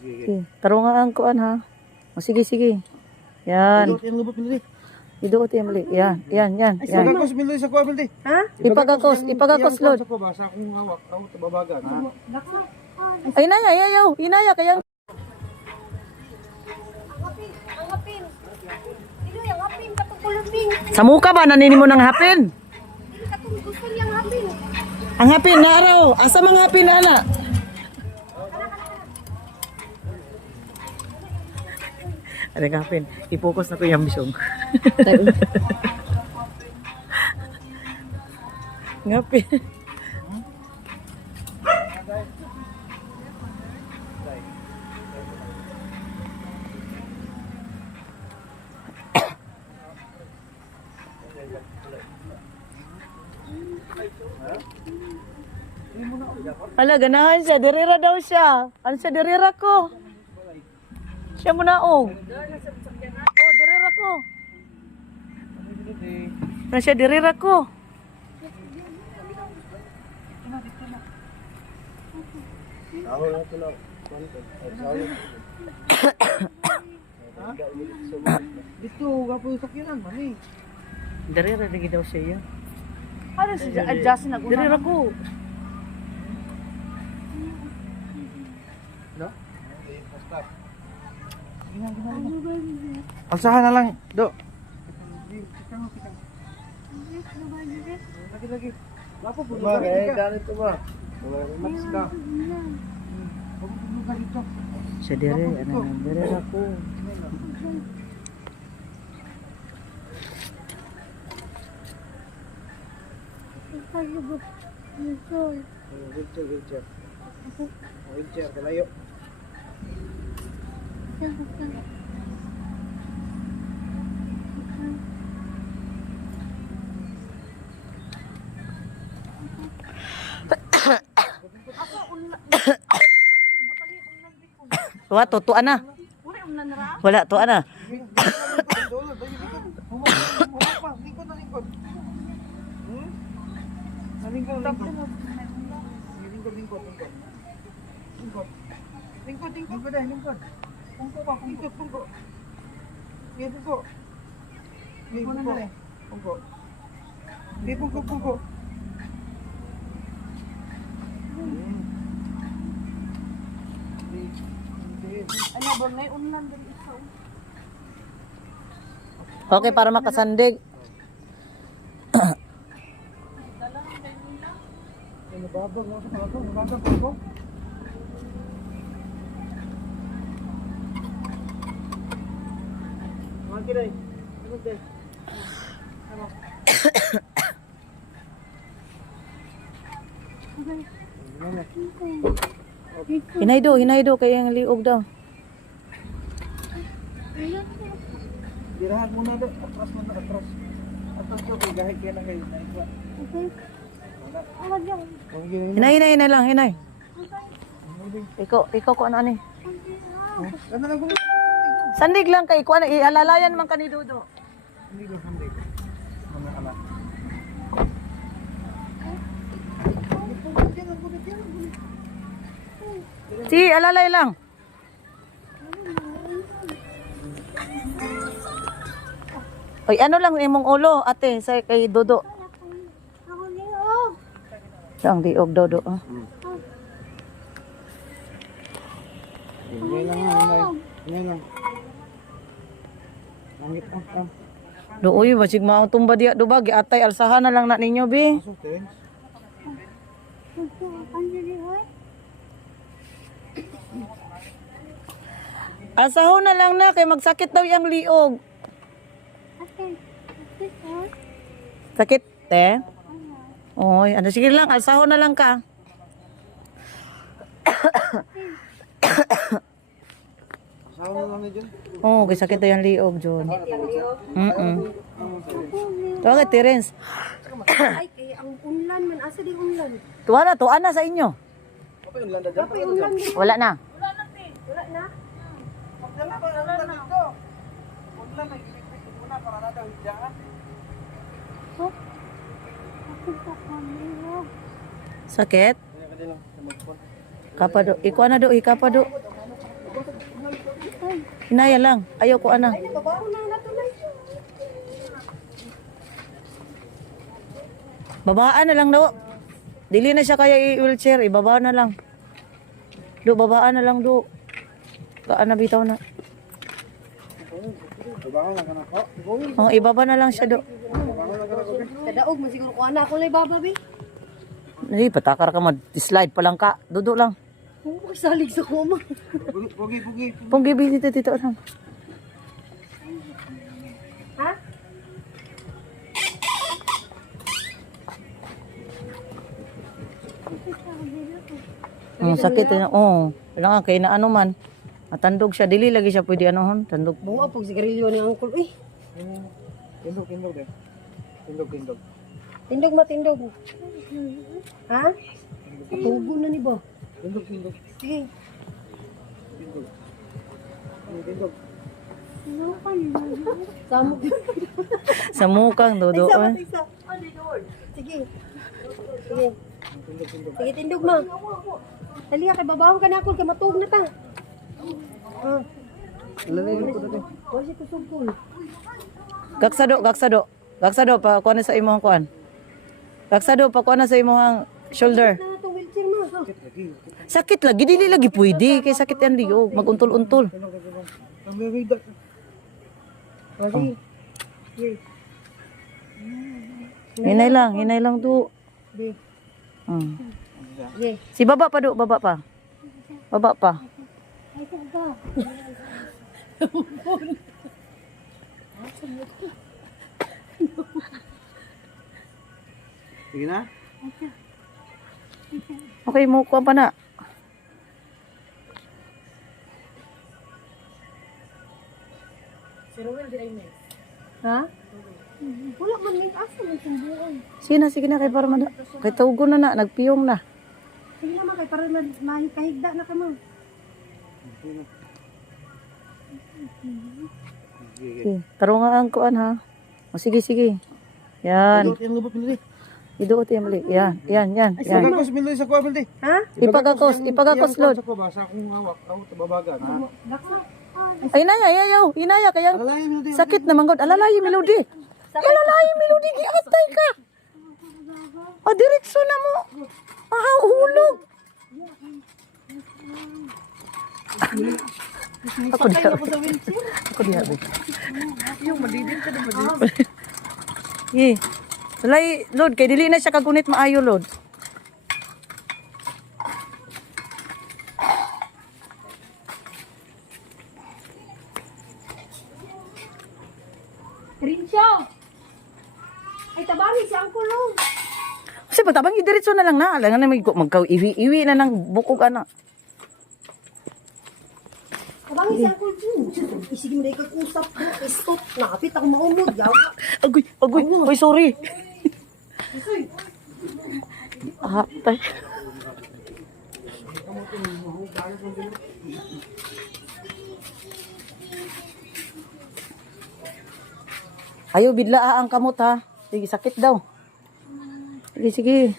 Okay. Taro nga ang kuan ha. O, sige, sige. Yan. Idot yung lubot Mildi. Iduot yung mali. Yan, yan, yan. yan. Ipagakos Mildi sa kuha Mildi. Ha? Ipagakos, Lord. Sa kuha ba sa akong hawak, ako tababagan ha. Ay, inaya, ayaw. Inaya, kaya. Angapin. Ilo yung hapin katulubing. Sa muka ba, nanini mo ng hapin? Gusto niyang hapin. Ang hapin na araw. Asa mga hapin na ana? Ano ang hapin? I-focus na ko yung bisong. Ngapin. Hala, ganahan siya. Dirira daw siya. Ano siya, dirira ko. Siya mo naog. Oh, dirira ko. Ano siya, dirira ko. Dito, gapo yung sakyanan, mami. Dirira lagi daw siya. Ano siya? Adjustin nag-una. Dirira ko. Alsahan na lang, do. Lagi. Gapo po. Ganito ba? Relax ka. Ka dito. Siya dirira. Ano, dirira ko. Wheelchair. Wheelchair, kalayo. Wala, tutuan na. Wala, tuan na. Ano ba ngay unlan din isa. Okay, para makasandig. Hinay do, kaya ang liog daw. Dirahan muna do, atras muna, atras. Atras do, kay gahit kaya na kayo. Hinay lang, hinay. Ikaw ko ano ni? Ano lang kung Sandig lang kay ko ano, ialalayan man kani Dodo. hindi ko sunday. Mga anak. Si, alalay lang. Oy, ano lang imong ulo, ate, sa kay Dodo. Ako liog. Siya ang diog Dodo. Ah. Ngayon lang. Langit ang. Dooy, basig maong tumba diya do ba, giatay alsahan na lang na ninyo bi. Pasok, Terence. Asahon na lang na kay magsakit daw yang liog. Sakit, te? Oy, ano sige lang, alsahon na lang ka. Asawa na lang na dyan. Oh, kay sakit daw yang liog, John. Tawag Terence. Ay, kaya ang unlan man. Asa di unlan? Tuwa na sa inyo. Kapag yung landa dyan. Kapag unlan din. Wala na. Wala na. Magdala ba yung landa dito? Huwag lang, nag-electric muna para natin ang hidyangan. Sakit? Kaya ka din lang, magpon. Kapa do. Ikuha na do, ikapa do. Hinaya lang. Ayaw ko ana. Babaw na natunay. Babaan na lang do. Dili na siya kaya i-wheelchair. Ibaba na lang. Do, babaan na lang do. Kaan na bitaw na. Babangon lang ka na po. Oh, ibaba na lang siya do. Kadaog man siguro ko ana ako lay bababi. Hindi, patakar ka mag-slide pa lang ka. Dudo lang. Oo, salig sa kuma. Pugi. Punggi, dito lang. Ha? Sakit na. Oo. Kailangan kay na ano man. Matandog siya. Dili lagi siya pwede anohon. Tandog. Bunga pag sigarilyo ni Uncle. Uy, Tindog din. Tindog. tindog matindog. Ha? Tugo na ni ba? Tindog. Sige. Tindog. Samok. Sa mukang dudo. Eh. Isa. Sige. Sige. Sige, tindog ma. Dali kay babawon ka na ako kay matug na ta. Ah. Lalay ko dati. Wala ko sugkol. Gaksado pa kuha na sa imong kuan. Gaksado pa kuha na sa imong shoulder. Na to wheelchair ma. Sakit lagi, dili lagi pwede kay sakit yan liog, maguntol-untol. Ang may dak. Sige. Hinay lang do. Sige. Sige. Si baba pa do, baba pa. Ay, taga. Sige na. Okay, mo kuha pa na. Ha? Wala man may asa man sumbuan. Sige na kay para man. Kay tugo na nagpiyong na. Sige naman kay para mahigda na ka ma. Okay. Taro nga ang kuan ha. O sige. Yan. Yung lubot mo dito. Iduot yan mali. Yan. Ipagakos mo sa kuha mo dito. Ha? Ipagakos load. Sa kuha ba sa akong hawak. Ako tababagan ha. Daksa. Ay inaya kaya Alalayan mo dito. sakit na manggod. Alalayi melody. Giatay ka. O direksyon na mo. Hulog. Ako diha. Ako diha. Yung madidin ka na madidin. Ye. Walay load kay dili na siya kagunit maayo load. Rincho! Ay, tabangi si Uncle Long. Kasi patabang idiretso na lang na. Alangan na magkaw-iwi na ng bukog ana. Tabangi si Uncle Jun. Isige mo na ikag-usap ko. Stop. Nakapit ako maumod. Yawa. Agoy. Oy, sorry. Tay. Ayaw bidla ang kamot ha. Sige, sakit daw. Sige.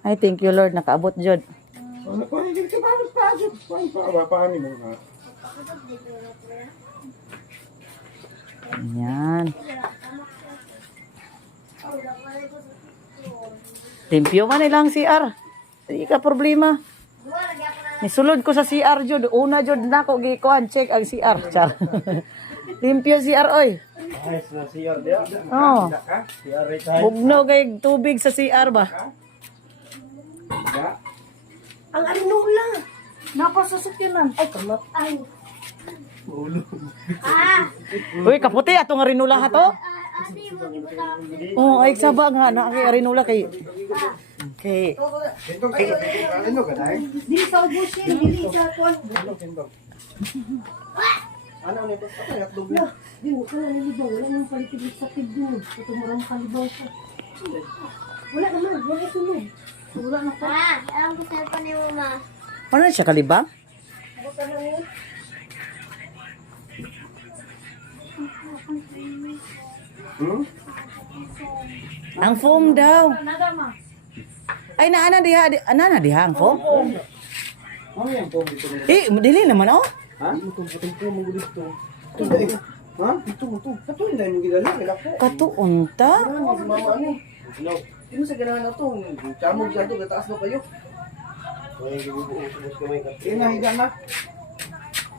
Ay, thank you Lord. Nakaabot jud. Paano mo ha? Yan. Limpyo man nilang CR. Hindi ka problema. Nisulod ko sa CR jud. Una jud na ko gikuan check ang CR. Char. Limpyo CR oy. Ayos na CR dia. Oh. CR ray tayo. Bugno kay tubig sa CR ba? Ang arinula. Napasasakyanan. Ay, kamat. Ay. Uy, kaputi atong rinula ha to. Oh, ay saba nga na kay rinula kay Tindog. Ano ka dai? Dili sa ubushin. Dili sa kuwan. Tindog. Ano ni basta kaya dog. Di mo ka na nalibaw. Wala nang palitibig sa tibdo. Ito marang kalibaw siya. Wala naman. Wala sunod. Wala na pa. Alam ko cellphone ni Mama. ano na siya kalibang? Ako ka lang yun. Ang foam daw. Nada ma. Ay naana diha ang foam. Ano yan po dito? Dili naman oh. Ha? Ito po mo dito. Ha? Ito mo to. Ito hindi mo gidala kila ko. Katuunta. Ano si mama ani? No. Ano sa ganahan na to? Chamog sa to, gataas na kayo. Ay, gibubuos kamay ka. Higa na.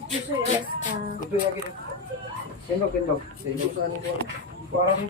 Yes, Ito lagi. Kendog. Sa iyo sa ano ko. Parang